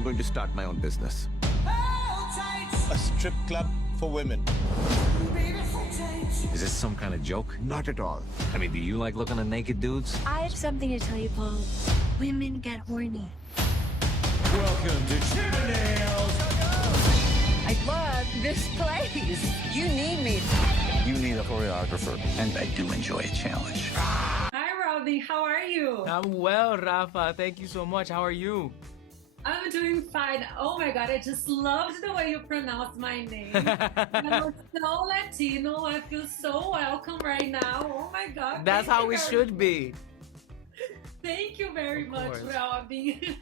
I'm going to start my own business. A strip club for women. Is this some kind of joke? Not at all. I mean, do you like looking at naked dudes? I have something to tell you, Paul. Women get horny. Welcome to Chippendales. I love this place. You need me. You need a choreographer, and I do enjoy a challenge. Hi, Robbie. How are you? I'm well, Rafa. Thank you so much. How are you? I'm doing fine. Oh my God, I just loved the way you pronounce my name. You're so Latino. I feel so welcome right now. Oh my God. That's how we should be. Thank you very much, course. Robbie.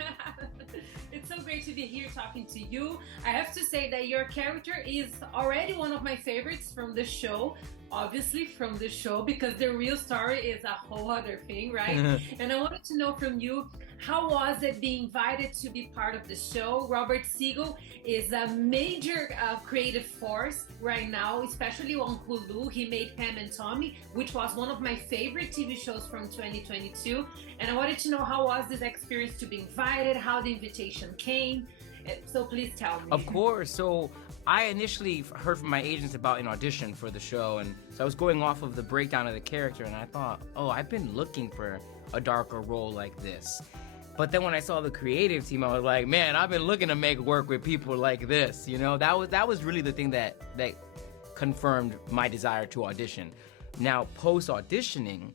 It's so great to be here talking to you. I have to say that your character is already one of my favorites from the show. Obviously from the show, because the real story is a whole other thing, right? And I wanted to know from you, how was it being invited to be part of the show? Robert Siegel is a major creative force right now, especially on Hulu. He made Pam and Tommy, which was one of my favorite TV shows from 2022. And I wanted to know, how was this experience to be invited, how the invitation came? So please tell me. Of course. So I initially heard from my agents about an audition for the show, and so I was going off of the breakdown of the character, and I thought, oh, I've been looking for a darker role like this. But then when I saw the creative team, I was like, man, I've been looking to make work with people like this. You know, that was really the thing that confirmed my desire to audition. Now, post-auditioning,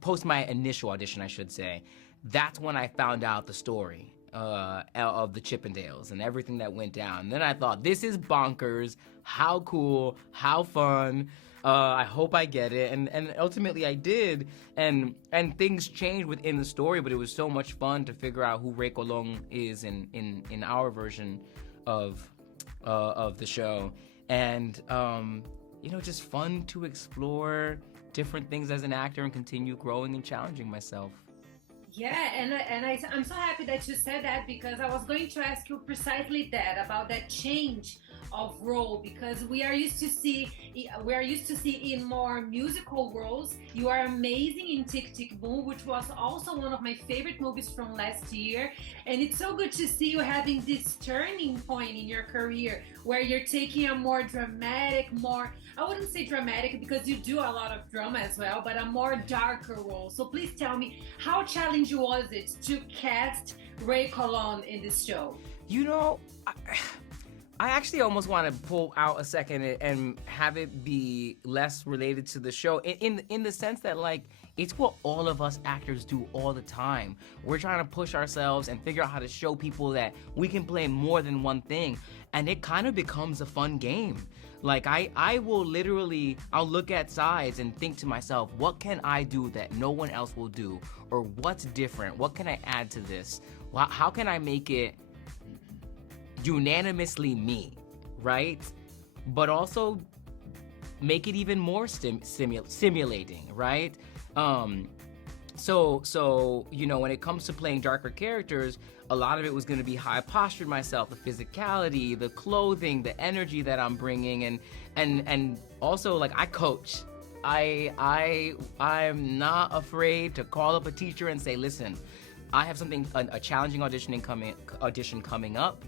post my initial audition, I should say, that's when I found out the story of the Chippendales and everything that went down. And then I thought, this is bonkers. How cool, how fun. I hope I get it. And ultimately I did. And things changed within the story, but it was so much fun to figure out who Ray Colon is in our version of the show. And you know, just fun to explore different things as an actor and continue growing and challenging myself. Yeah, and I'm so happy that you said that, because I was going to ask you precisely that, about that change of role, because we are used to see in more musical roles. You are amazing in Tick Tick Boom, which was also one of my favorite movies from last year, and it's so good to see you having this turning point in your career where you're taking a more dramatic, I wouldn't say dramatic because you do a lot of drama as well, but a more darker role. So please tell me, how challenging was it to cast Ray Colon in this show? You know, I actually almost want to pull out a second and have it be less related to the show in the sense that, like, it's what all of us actors do all the time. We're trying to push ourselves and figure out how to show people that we can play more than one thing, and it kind of becomes a fun game. Like, I'll look at sides and think to myself, what can I do that no one else will do? Or what's different? What can I add to this? How can I make it unanimously me, right? But also make it even more stimulating, right? So you know, when it comes to playing darker characters, a lot of it was going to be how I postured myself, the physicality, the clothing, the energy that I'm bringing, and also, like, I coach. I'm not afraid to call up a teacher and say, listen, I have a challenging audition coming up,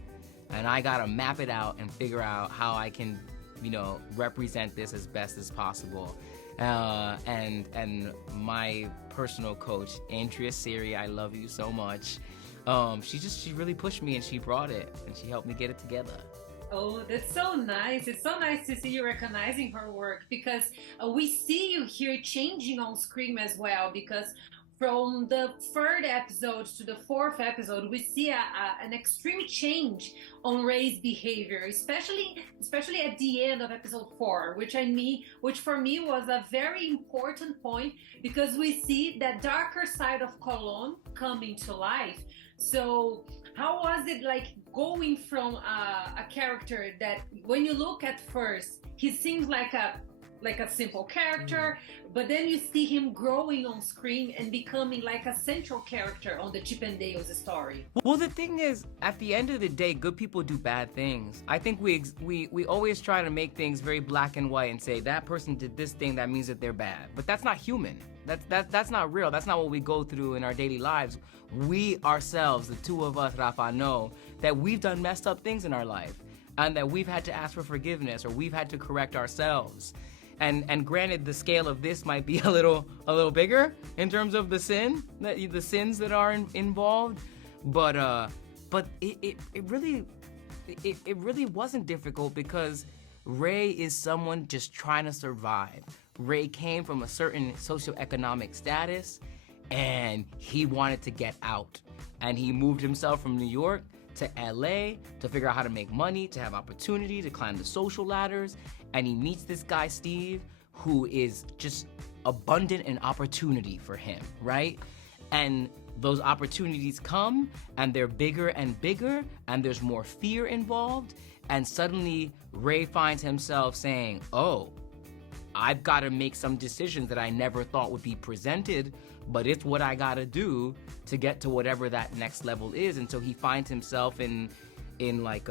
and I gotta map it out and figure out how I can, you know, represent this as best as possible. And my personal coach, Andrea Serie, I love you so much. She really pushed me, and she brought it, and she helped me get it together. Oh, that's so nice. It's so nice to see you recognizing her work, because we see you here changing on screen as well, because from the third episode to the fourth episode, we see an extreme change on Ray's behavior, especially at the end of episode 4, which for me was a very important point, because we see that darker side of Colon coming to life. So how was it like going from a character that, when you look at first, he seems like a like a simple character, but then you see him growing on screen and becoming like a central character on the Chip and Dale's story. Well, the thing is, at the end of the day, good people do bad things. I think we always try to make things very black and white and say that person did this thing, that means that they're bad. But that's not human. That's not real. That's not what we go through in our daily lives. We ourselves, the two of us, Rafa, know that we've done messed up things in our life and that we've had to ask for forgiveness or we've had to correct ourselves. And granted, the scale of this might be a little bigger in terms of the sins that are involved, but it really wasn't difficult because Ray is someone just trying to survive. Ray came from a certain socioeconomic status, and he wanted to get out, and he moved himself from New York to LA to figure out how to make money, to have opportunity, to climb the social ladders. And he meets this guy, Steve, who is just abundant in opportunity for him, right? And those opportunities come, and they're bigger and bigger, and there's more fear involved. And suddenly, Ray finds himself saying, oh, I've got to make some decisions that I never thought would be presented, but it's what I got to do to get to whatever that next level is. And so he finds himself in like,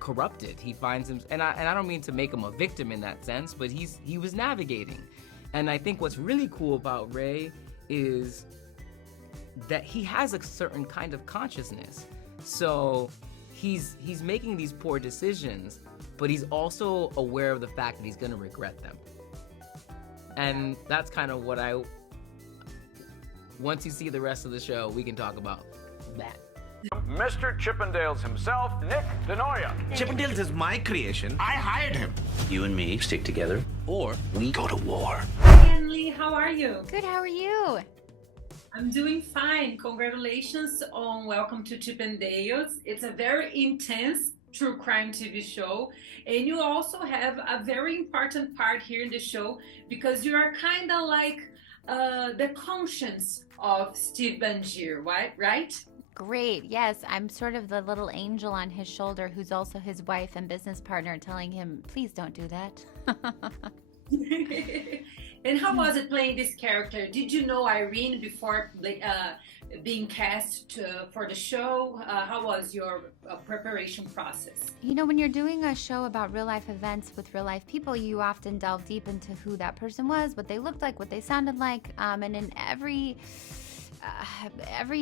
corrupted. He finds him, and I don't mean to make him a victim in that sense, but he was navigating. And I think what's really cool about Ray is that he has a certain kind of consciousness. So he's making these poor decisions, but he's also aware of the fact that he's going to regret them. And that's kind of what once you see the rest of the show, we can talk about that. Mr. Chippendales himself, Nick DeNoia. Chippendales is my creation. I hired him. You and me stick together, or we go to war. Hi, Lee, how are you? Good, how are you? I'm doing fine. Congratulations on Welcome to Chip and Dale's. It's a very intense true crime TV show, and you also have a very important part here in the show because you are kind of like the conscience of Steve Bangier, right? Great, yes. I'm sort of the little angel on his shoulder who's also his wife and business partner telling him, please don't do that. And how was it playing this character? Did you know Irene before being cast for the show? How was your preparation process? You know, when you're doing a show about real life events with real life people, you often delve deep into who that person was, what they looked like, what they sounded like, and in every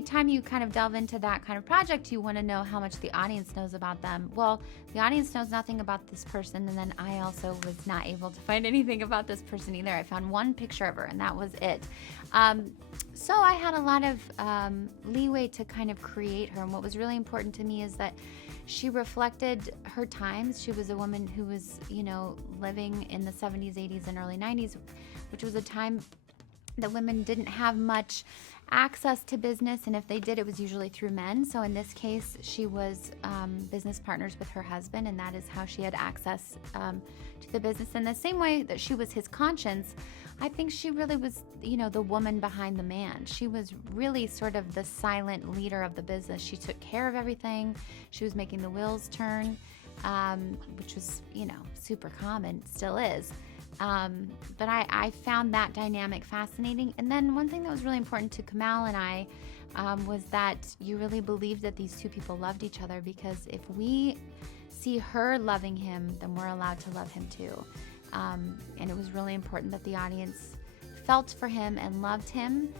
time you kind of delve into that kind of project, you want to know how much the audience knows about them. Well, the audience knows nothing about this person, and then I also was not able to find anything about this person either. I found one picture of her, and that was it. So I had a lot of leeway to kind of create her, and what was really important to me is that she reflected her times. She was a woman who was, living in the 70s, 80s, and early 90s, which was a time that women didn't have much access to business, and if they did, it was usually through men. So in this case, she was business partners with her husband, and that is how she had access to the business. In the same way that she was his conscience, I think she really was, the woman behind the man. She was really sort of the silent leader of the business. She took care of everything. She was making the wheels turn, which was, super common, still is. But I found that dynamic fascinating. And then one thing that was really important to Kamal and I was that you really believed that these two people loved each other, because if we see her loving him, then we're allowed to love him too. And it was really important that the audience felt for him and loved him,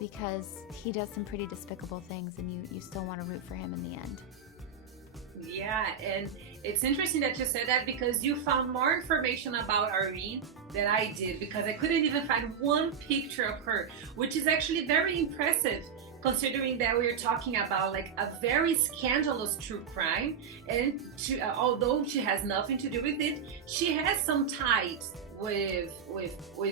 because he does some pretty despicable things, and you still want to root for him in the end. Yeah, and it's interesting that you said that, because you found more information about Irene than I did, because I couldn't even find one picture of her, which is actually very impressive considering that we're talking about like a very scandalous true crime, and although she has nothing to do with it, she has some ties with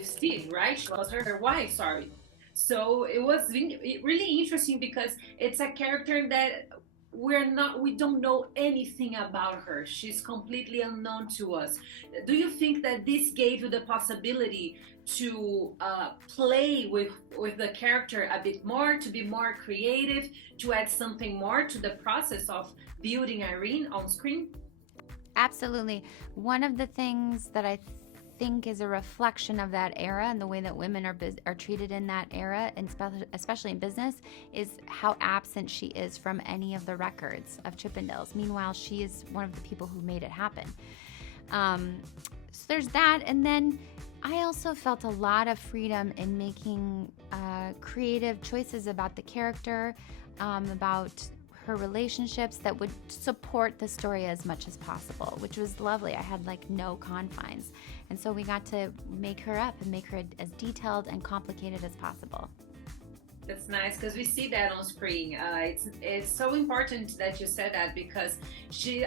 Steve, right? She was her wife, sorry. So it was really interesting because it's a character that we don't know anything about her. She's completely unknown to us. Do you think that this gave you the possibility to play with the character a bit more, to be more creative, to add something more to the process of building Irene on screen? Absolutely. One of the things that I think is a reflection of that era and the way that women are treated in that era, and especially in business, is how absent she is from any of the records of Chippendales. Meanwhile, she is one of the people who made it happen. So there's that, and then I also felt a lot of freedom in making creative choices about the character, about her relationships that would support the story as much as possible, which was lovely. I had like no confines. And so we got to make her up and make her as detailed and complicated as possible. That's nice because we see that on screen. It's so important that you said that because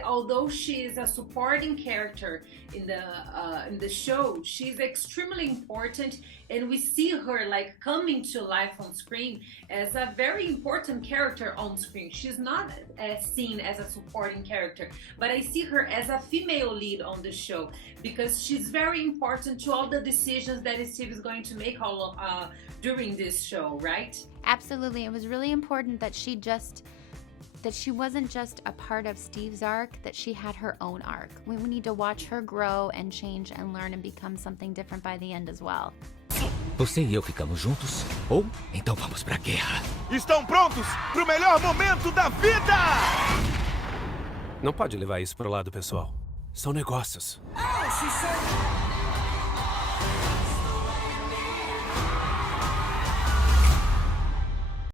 although she is a supporting character in the show, she's extremely important, and we see her like coming to life on screen as a very important character on screen. She's not seen as a supporting character, but I see her as a female lead on the show because she's very important to all the decisions that Steve is going to make during this show, right? Absolutely. It was really important that she wasn't just a part of Steve's arc, that she had her own arc. We need to watch her grow and change and learn and become something different by the end as well. Você e eu ficamos juntos? Ou então vamos pra guerra. Estão prontos pro melhor momento da vida! Não pode levar isso pro lado pessoal. São negócios.